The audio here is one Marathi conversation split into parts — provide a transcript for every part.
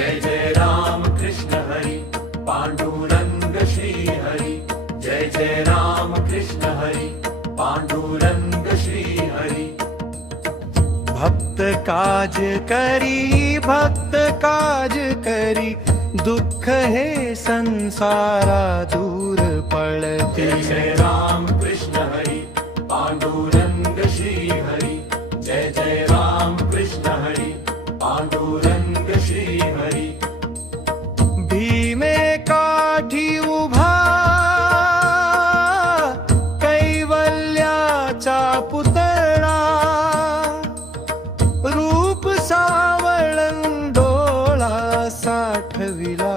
जय जय राम कृष्ण हरी पांडुरंग श्री हरी। जय जय राम कृष्ण हरी पांडुरंग श्री हरी। भक्त काज करी भक्त काज करी दुःख हे संसारा दूर पळते। जय जय राम कृष्ण हरी पांडुरंग श्री हरी। जय जय राम कृष्ण हरी पांडुरंग श्री हरी। भीमे काठी उभा कैवल्याचा पुतळा रूप सावळण डोळा साठविला।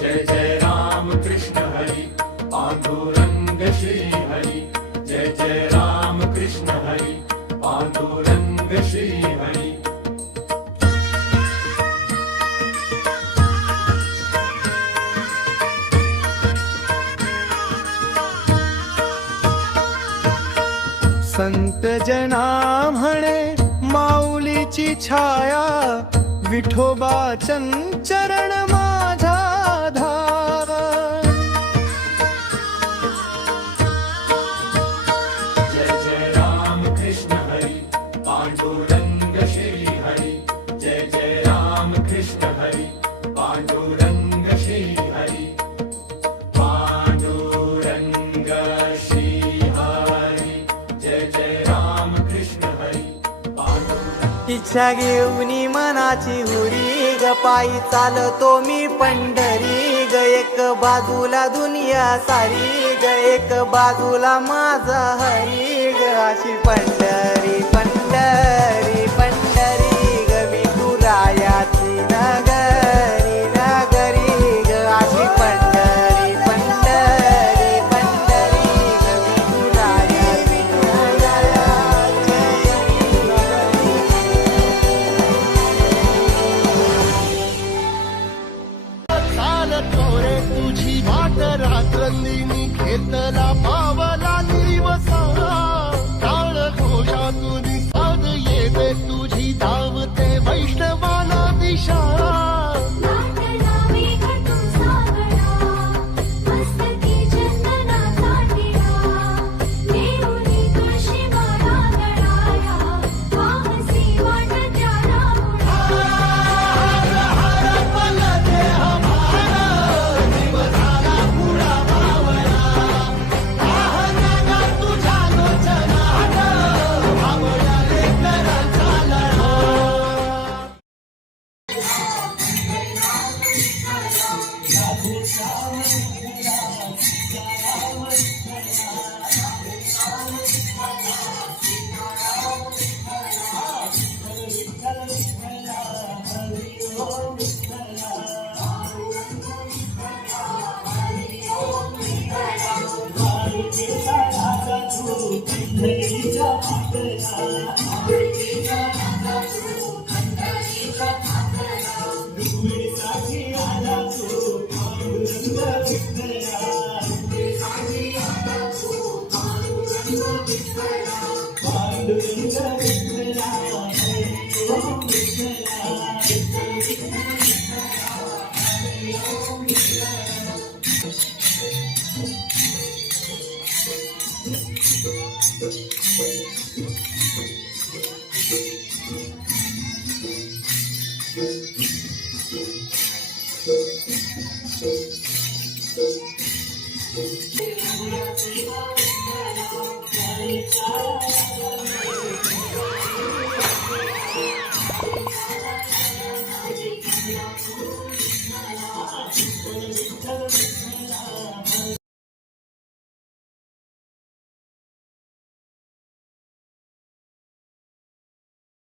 जय जय राम कृष्ण हरी पांडुरंग श्री हरी। जय जय राम कृष्ण हरी पांडुरंग श्री हरी। संत जना म्हणे माऊलीची छाया विठोबा चरण माझा धारा। जय जय राम कृष्ण हरी पांडुरंग श्री हरी। जय जय राम कृष्ण हरी पांडुरंग श्री हरी। पांडुरंग श्री हरी। जय जय राम कृष्ण हरी पांडुरंग। इच्छा घेऊन मनाची हुरी ग पायी चालतो मी पंढरी ग। एक बाजूला दुनिया सारी ग एक बाजूला माझा हरी ग। अशी पंढरी पंढरी पंढरी ग विठुरायाची नगरी नगरी ग। अशी पंढरी पंढरी पंढरी ग विठुरायाची चालतो रे तुझी वाट रात्रंदिनी घेतला पावला दिवसा। काळ घोषातून साध येते तुझी धावते वैष्णवाला दिशा।